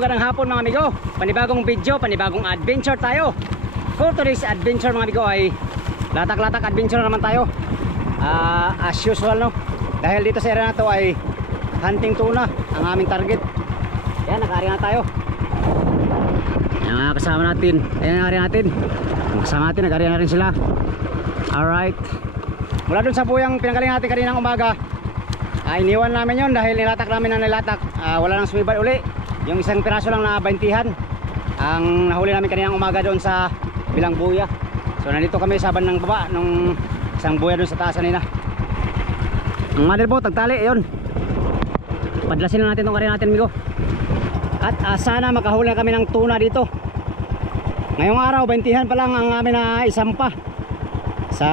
magandang hapon mga amigo. Panibagong video, panibagong adventure tayo. For today's adventure mga amigo ay latak-latak adventure naman tayo. As usual no. Dahil dito sa area na to ay hunting tuna ang aming target. Yan, naka-area na tayo. Yan nga kasama natin. Ayan ang area natin. Kasama natin, nag-area na rin sila. Alright. Mula dun sa buyang pinanggaling natin kaninang umaga, iniwan namin yun dahil nilatak namin ang nilatak. Wala nang sumibad uli. Yung isang piraso lang na 20-han ang nahuli namin kaninang umaga doon sa bilang buya. So nandito kami sa bandang baba nung isang buya doon sa taas kanina. Ang motherboard tagtali yun. Padlasin na natin itong area natin amigo. At sana makahuli kami ng tuna dito. Ngayong araw 20-han pa lang ang amin na isampa sa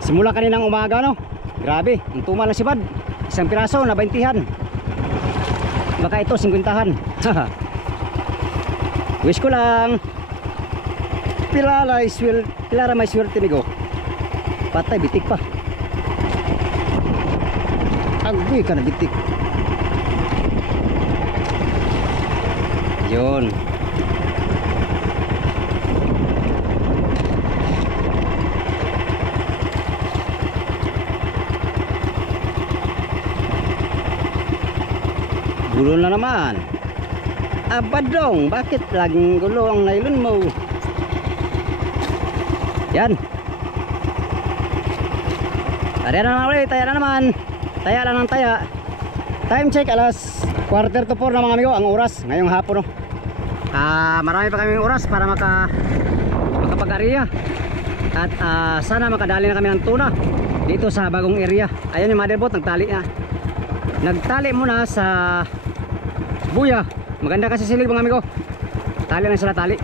simula kaninang umaga no. Grabe, ang tuma lang sibad. Isang piraso na 20-han. Baka ito 50-han. Wish ko lang pilara may swerte nigo. Patay bitik pa. Agui ka na bitik. Yun. Gulo na naman. Abadong, bakit laging gulo ang nylon mo? Yan. Taya na naman ulit, taya na naman. Taya lang ng taya. Time check alas 3:45 na mga amigo ang oras ngayong hapon no. Marami pa kaming oras para makapag-area. At sana makadali na kami ng tuna dito sa bagong area. Ayun yung motherboard, nagtali na. Nagtali muna sa buya. Maganda kasi silid mga amigo. Tali lang sila, tali.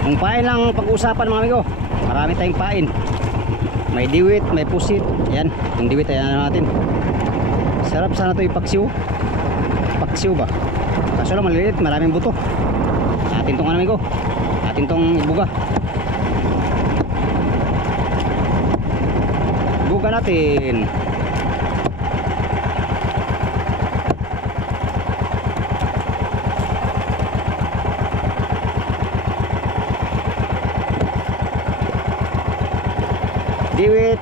Kung pain lang pag-usapan mga amigo, marami tayong pain. May diwit, may pusit. Yan, yung diwit ayan na natin. Sarap sana ito ipaksiw. Paksiw ba? Kaso lang maliliit, maraming buto. Atin tong amigo. Atin tong ibuga. Buga natin. Diwit.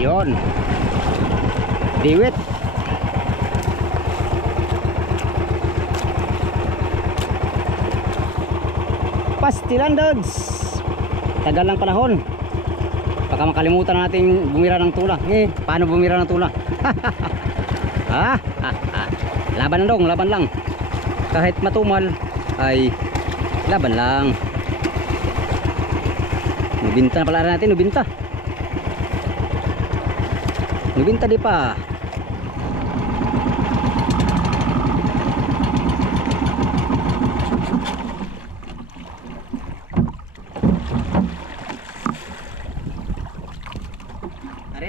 Yon. Diwit. Pastilan dogs. Tagal lang panahon. Baka makalimutan natin bumira ng tuna. Paano bumira ng tuna? Laban dong, laban lang. Kahit matumal ay laban lang. Nubinta na pala natin, nubinta. Nubinta di pa.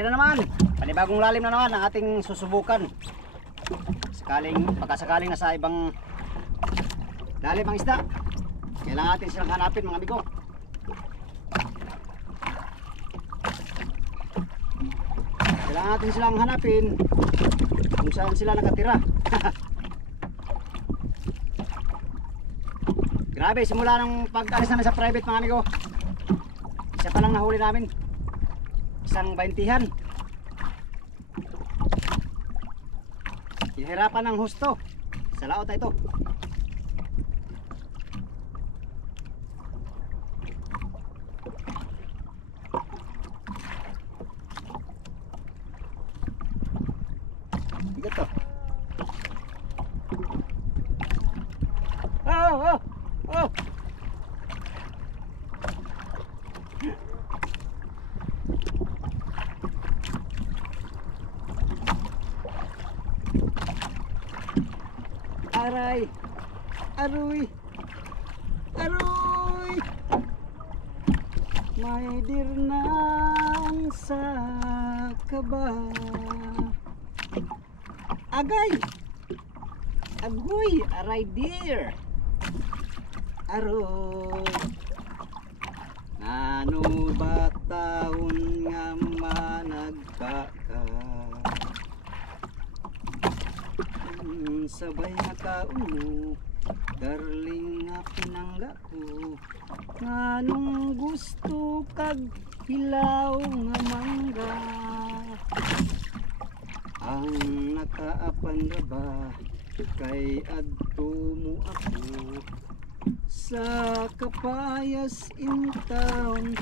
Na naman, panibagong lalim na naman ang ating susubukan. Pagkasakaling nasa ibang lalim ang isda, kailangan natin silang hanapin mga amigo. Kailangan natin silang hanapin kung saan sila nakatira. Grabe, simula nung pag-alis namin sa private mga amigo, isa pa lang nahuli namin. Isang 20-han. Hihirapan ng husto. Sa laot ito. Bigat to. Oh. Aray. Aroy. Aroy. may dirnang sa kaba. Agay! Agoy! Aray dear! Aroy! Ano ba taon nga managkaka? Sabay na kauno, darling nga pinangga ko. Nganong gusto kag hilaw nga mangga? Ang nakaapan ra ba kay adto mo ako sa kapayas in town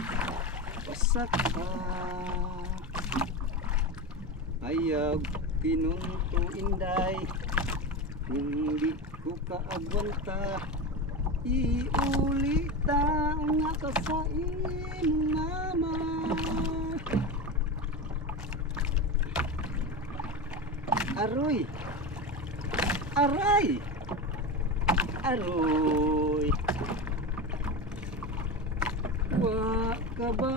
pasak pa. Ayag pinunto inday kung di ko kaagwanta, iulita nga ka sa inama. Aroy! Aray! Aroy! Wa ka ba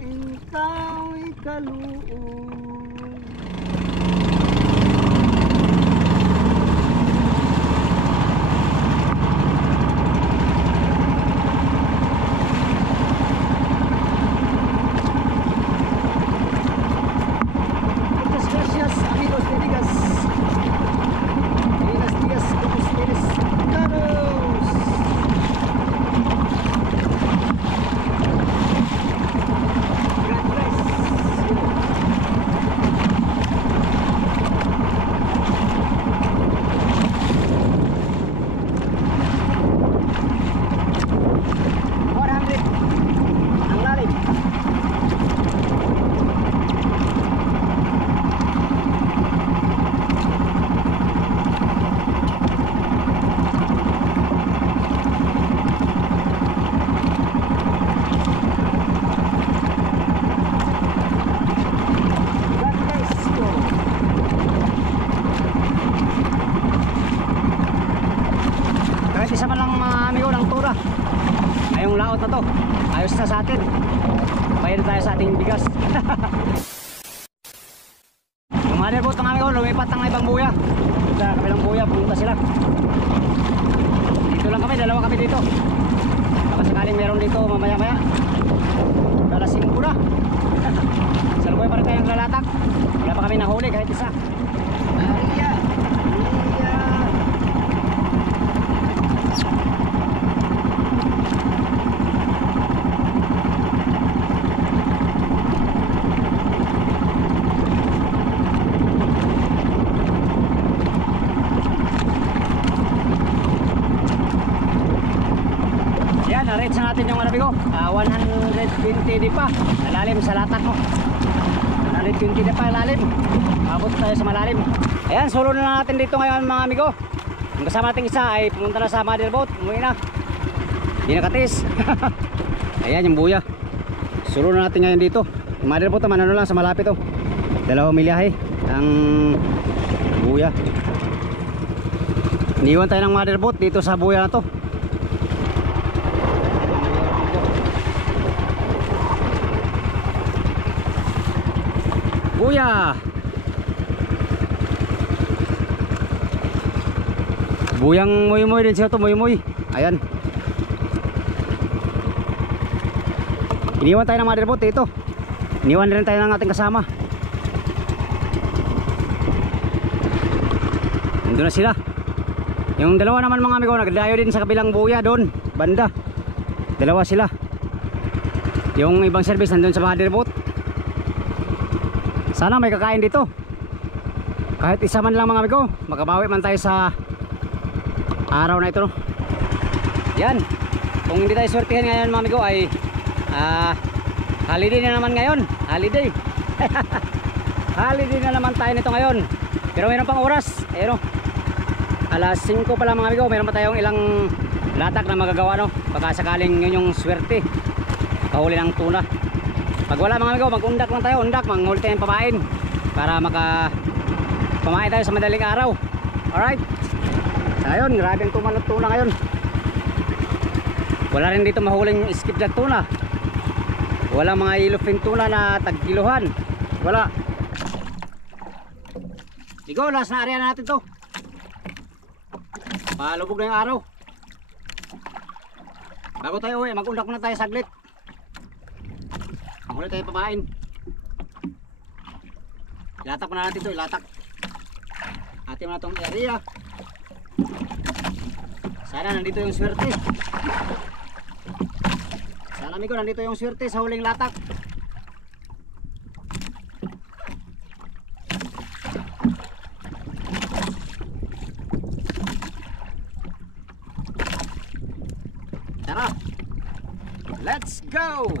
ikaw ikaluoy? Isa man lang mga amigo ng tura. Ngayong laot na to, ayos na sa atin. Bayad tayo sa ating bigas. Yung motherboard ng amigo, lumipat ng ibang buya. Sa kabilang buya, pumunta sila. Dito lang kami, dalawa kami dito. Baka sakaling meron dito mamaya maya. Alas 5 na. Sa lumoy pa rin tayong lalatak. Wala pa kami nahuli kahit isa. Maria! Na-reach na natin yung ano bigo, 120 di pa malalim sa latak mo. 120 di pa lalim, abot tayo sa malalim. Ayan, solo na natin dito ngayon mga amigo. Ang kasama natin isa ay pumunta na sa motherboat, umuwi na, hindi nakatis. Ayan yung buya, solo na natin ngayon dito. Yung motherboat naman ano lang sa malapit, 2 milyahe ang buya. Iniwan tayo ng motherboat dito sa buya na to. Buya. Buyang muy-muy din siya to, muy-muy. Ayan. Iniwan tayo ng motherboat dito. Iniwan rin tayo ng ating kasama. Nandun na sila. Yung dalawa naman mga amigo, nagdayo din sa kabilang buya doon, banda. Dalawa sila. Yung ibang service nandun sa motherboat. Sana may kakain dito. Kahit isa man lang mga amigo, makabawi man tayo sa araw na ito, no? Yan. Kung hindi tayo swertihan ngayon mga amigo ay holiday na naman ngayon. Holiday. Holiday na naman tayo nito ngayon. Pero mayroon pang oras. Ayun, no? Alas 5 pa lang mga amigo. Mayroon pa tayong ilang latak na magagawa, no? Baka sakaling yun yung swerte, kahuli ng tuna. Pag wala mga amigo, mag-undak lang tayo, undak, manghuli tayong pamain para pamain tayo sa madaling araw. Alright. Ayun, grabe ang tumalot tuna ngayon. Wala rin dito mahuling skip na tuna. Walang mga yellowfin tuna na tagkiluhan. Wala. Ligo, last na area na natin to. Palubog na yung araw. Bago tayo uwi, mag-undak muna tayo saglit. Muna tayo pamain. Ilatak muna natin to, ilatak. Atin muna tong area. Sana nandito yung swerte. Sana amigo, nandito yung swerte sa huling latak. Tara, let's go!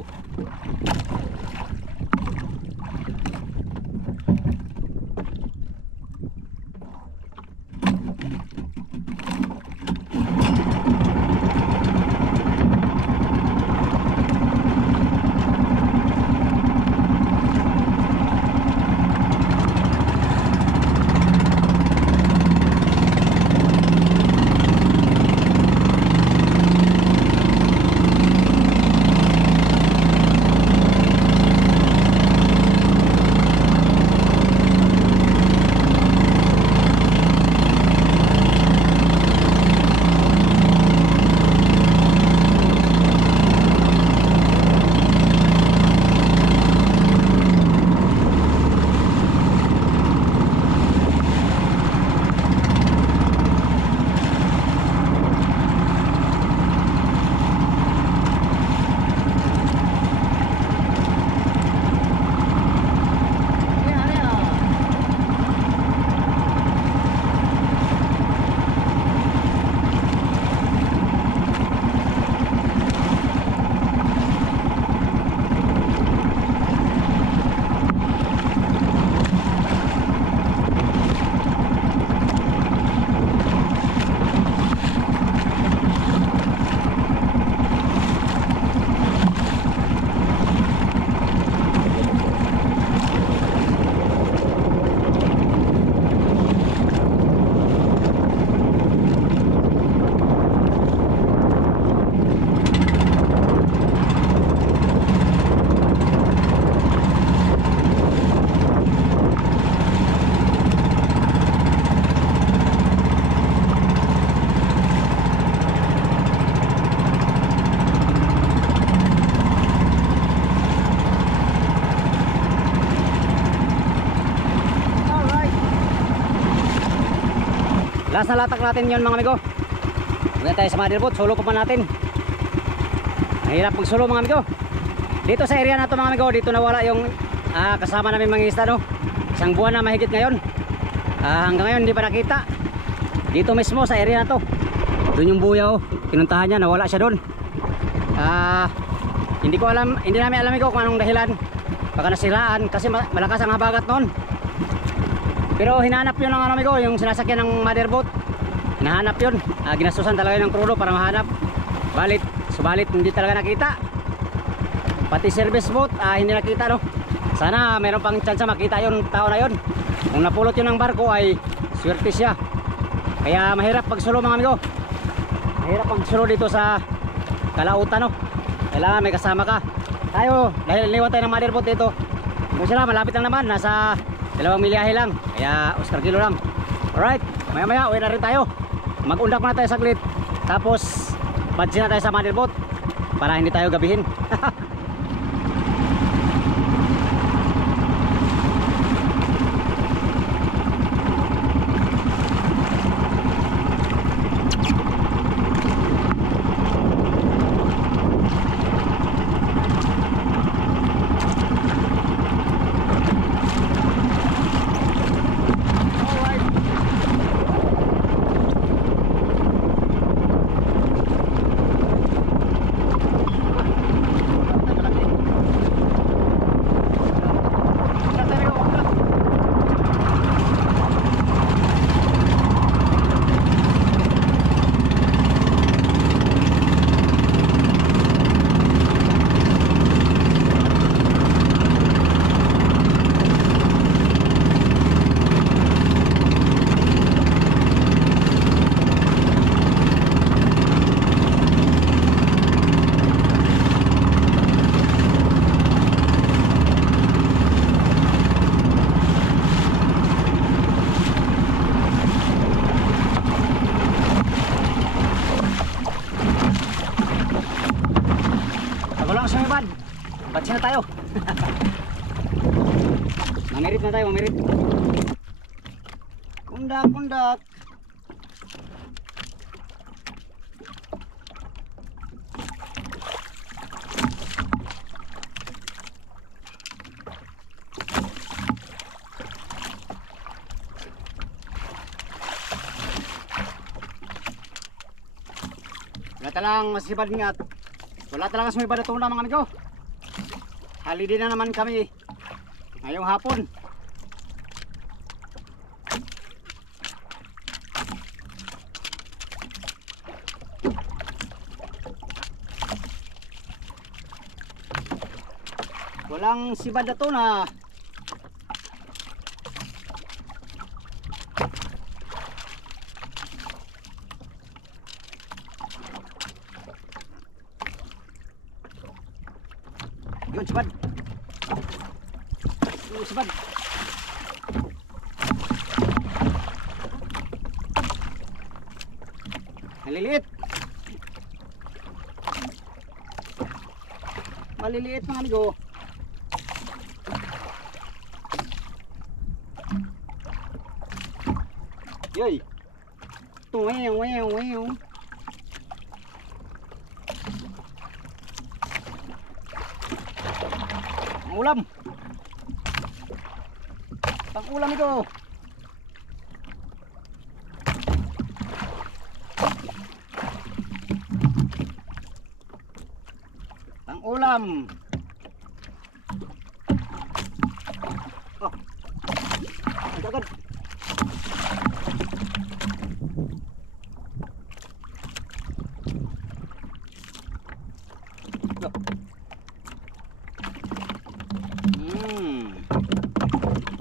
Last na latak natin yun mga amigo. Muna tayo sa motherboard, solo pa pa natin. Mahirap pag solo mga amigo. Dito sa area na to mga amigo, dito nawala yung kasama namin mga isda, no? Isang buwan na mahigit ngayon. Hanggang ngayon hindi pa nakita. Dito mismo sa area na to. Doon yung buya, oh. Pinuntahan niya, nawala siya doon. Hindi ko alam, hindi namin alam amigo kung anong dahilan. Baka nasiraan kasi malakas ang habagat noon. Pero hinahanap yun ng ano amigo, yung sinasakyan ng motherboat. Hinahanap yun. Ginastusan talaga ng krudo para mahanap. Subalit hindi talaga nakita. Pati service boat hindi nakita, no. Sana mayroon pang chance makita yung tao na yun. Kung napulot yun ng barko ay swerte siya. Kaya mahirap pagsulo mga amigo. Mahirap pagsulo dito sa kalautan, no. Kailangan may kasama ka. Tayo, dahil liwan tayo ng motherboat dito. Kung sila malapit lang naman, nasa 2 milyahe lang. Kaya Oscar kilo lang. Alright, maya uwi na rin tayo. Mag-undak muna tayo saglit. Tapos badsin na tayo sa motherboat para hindi tayo gabihin. na tayo. Mamirit na tayo, mamirit. Kundak, kundak. Wala talang masisipad nga at wala talagang sumipad na tuna mga amigo. Holiday na naman kami ngayong hapon. Walang sibad na tuna. Yun, sibad. Yun, sibad. Maliliit. Maliliit mga amigo. Yoy. Tuwing, wing, wing. Ulam. Pang ulam ito. Pang ulam. Oh. Agad.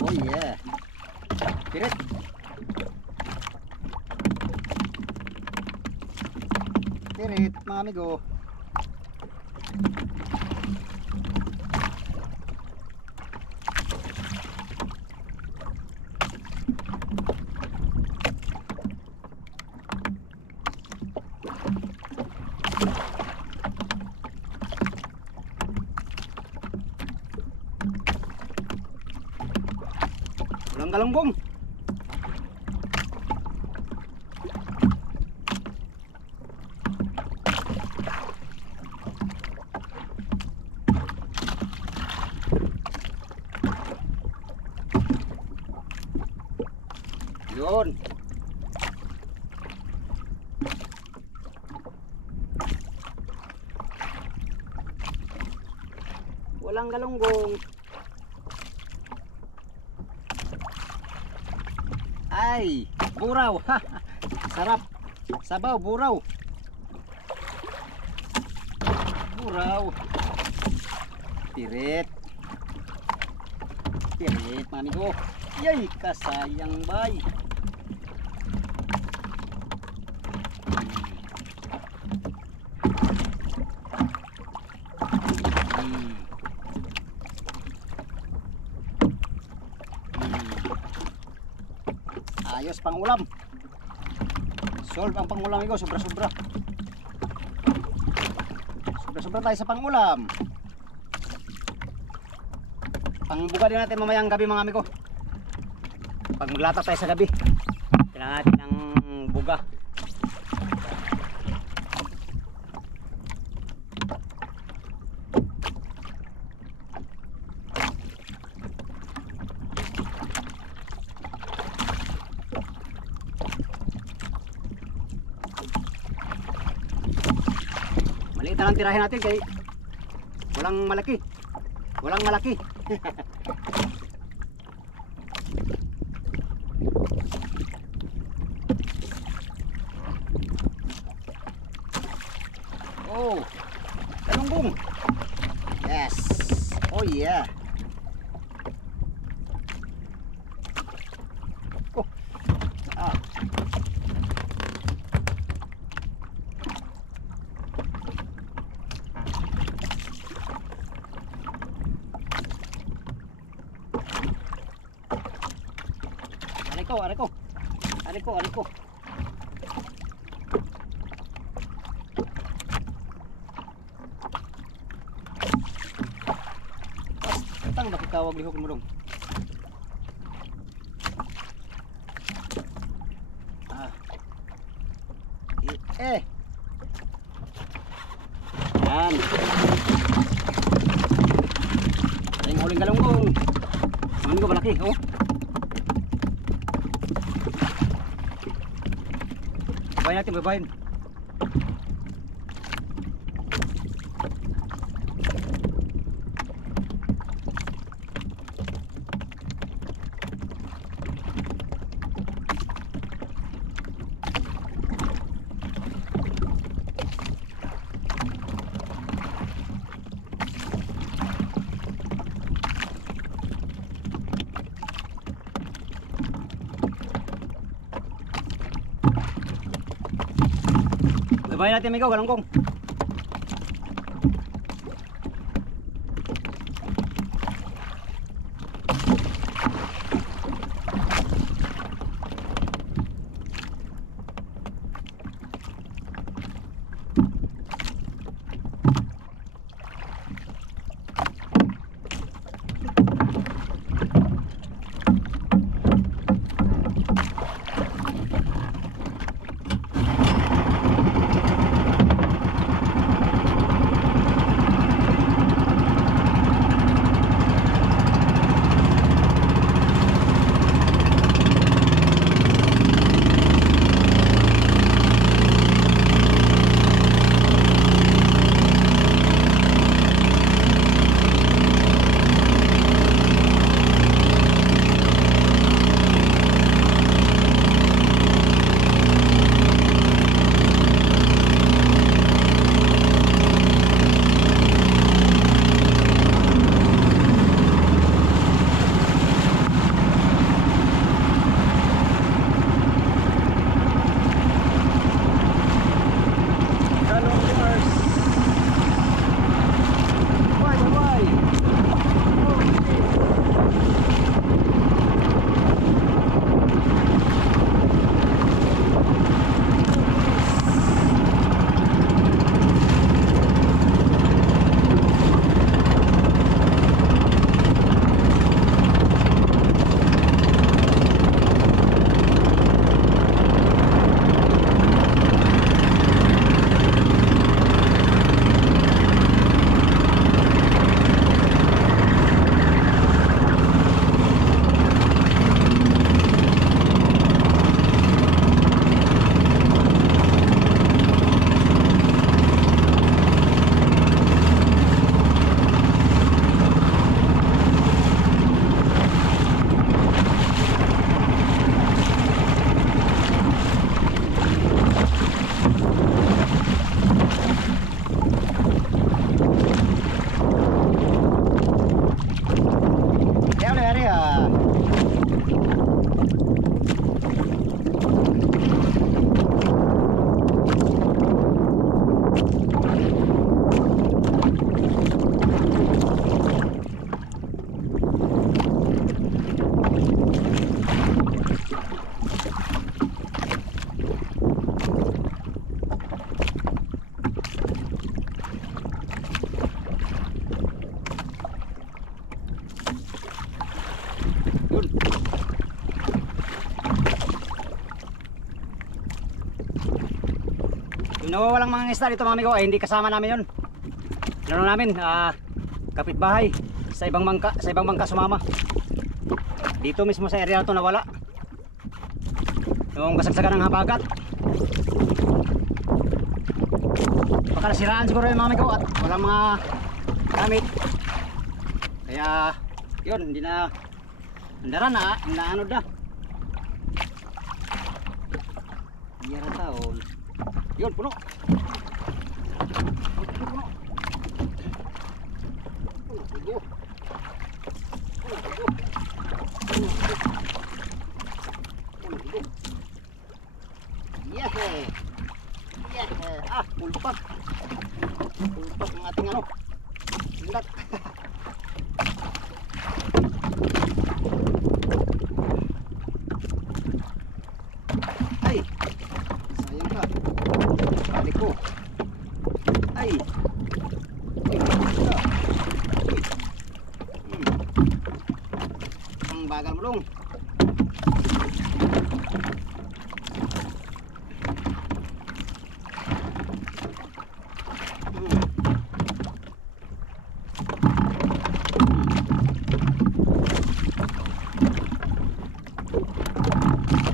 Oh yeah. Pirit. Pirit mga amigo. Walang galunggong. Yun. Walang galunggong. Ay, buraw. Sarap. Sabaw, buraw. Buraw. Pirit. Pirit, mga amigo. Yay, kasayang bay. Ayos pang ulam. Solve ang pangulam ito, sobra-sobra. Sobra-sobra tayo sa pangulam. Pangbuga din natin mamayang gabi mga amigo. Pag maglata tayo sa gabi, kailangan natin ng buga. Maliit na lang tirahin natin kaya walang malaki. Walang malaki. Oh, galunggong. Yes. Oh yeah. Oh. Ah. Ariko. wag lihok mo dong. Ah. Eh. Yan. Ayun uling galunggong. Ano ko malaki, oh. Babayin natin, babayin. Babayin natin, amigo, galunggong. Yung nawawalang mga isda dito mga amigo ay hindi kasama namin yun. Ano namin, kapitbahay sa ibang bangka sumama. Dito mismo sa area na to nawala. Yung kasagsagan ng habagat. Baka nasiraan siguro yung mga amigo at walang mga gamit. Kaya yun, hindi na andaran na, ano na. Iyara taon. Yun, puno. Puno. Puno. Yes. Yes. Pulpak. Pulpak ng ating ano. Sindak. Ay. Sayang ka. Balik ko. Ay. Ay. Yung.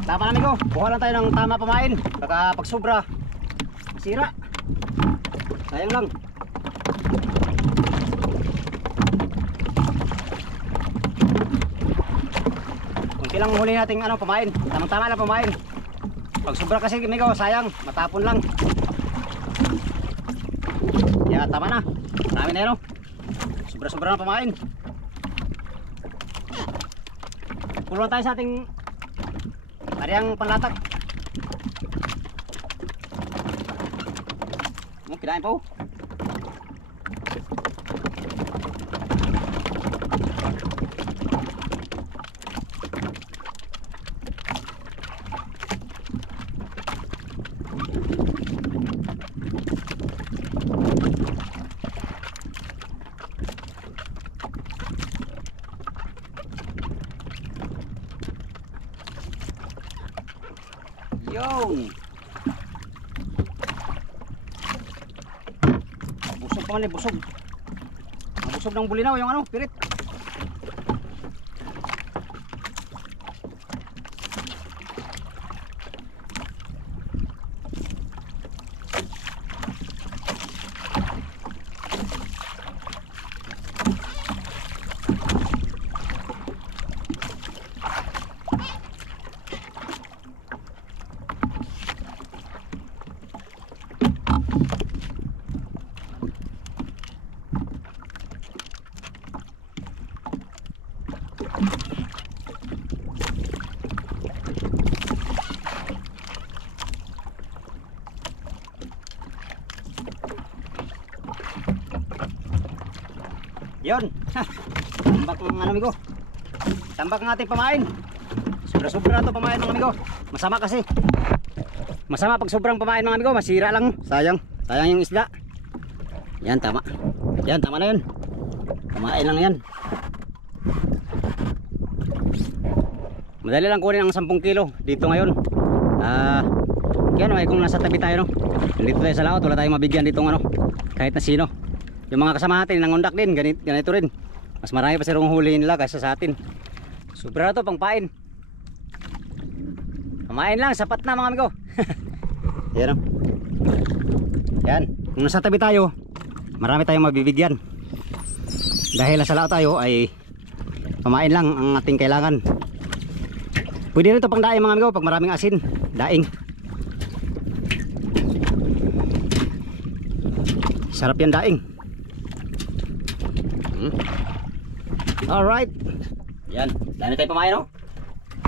Tama na amigo, kuha lang tayo ng tama pamain. Baka pag sobra masira, sayang lang. Kunti lang huli nating ano, pamain. Tamang tama lang pamain. Pag sobra kasi amigo, sayang, matapon lang. Ya tama na, marami na yun, no? Sobra-sobra na pamain. Puluhan tayo sa ating Ariang panlatak. Kinain po. Yung busog pa man eh, busog. Busog ng bulinaw yung ano, pirit. Yun. Tambak ng ano amigo. Tambak ng ating pamain. Sobra-sobra na ito pamain mga amigo. Masama kasi. Masama pag sobrang pamain mga amigo. Masira lang. Sayang. Sayang yung isda. Yan tama. Yan tama na yun. Pamain lang yan. Madali lang kunin ang 10 kilo dito ngayon. Yan ay kung nasa tabi tayo no. Dito tayo sa laot. Wala tayong mabigyan dito ano. Kahit na sino. Yung mga kasama natin nangundak din, ganito rin. Mas marami pa silang huli nila kaysa sa atin. Sobra na to pang pain. Pamain lang, sapat na mga amigo. Yan o. Yan, kung nasa tabi tayo, marami tayong mabibigyan. Dahil nasa lao tayo ay pamain lang ang ating kailangan. Pwede rin ito pang daing mga amigo pag maraming asin, daing. Sarap yan daing. Alright. Yan, dami tayo pamain no?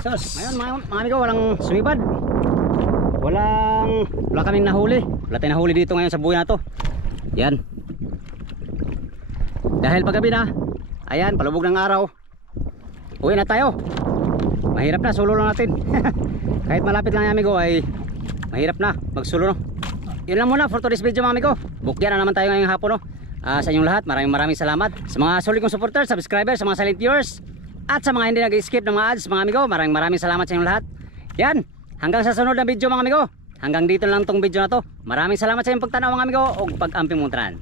Sos. Ngayon mga amigo, walang sumibad. Wala kaming nahuli. Wala tayong nahuli dito ngayon sa buhay na to. Yan. Dahil paggabi na, ayan, palubog ng araw. Uwi na tayo. Mahirap na, solo lang natin. Kahit malapit lang amigo ay mahirap na magsulo no. Yun lang muna for today's video mga amigo. Bukyan na naman tayo ngayong hapon no. Sa inyong lahat, maraming salamat. Sa mga solid kong supporters, subscribers, sa mga silent viewers, at sa mga hindi nag-skip ng mga ads mga amigo, maraming salamat sa inyong lahat. Yan, hanggang sa sunod na video mga amigo. Hanggang dito lang tong video na to. Maraming salamat sa inyong pagtanaw mga amigo o pag-amping mutran.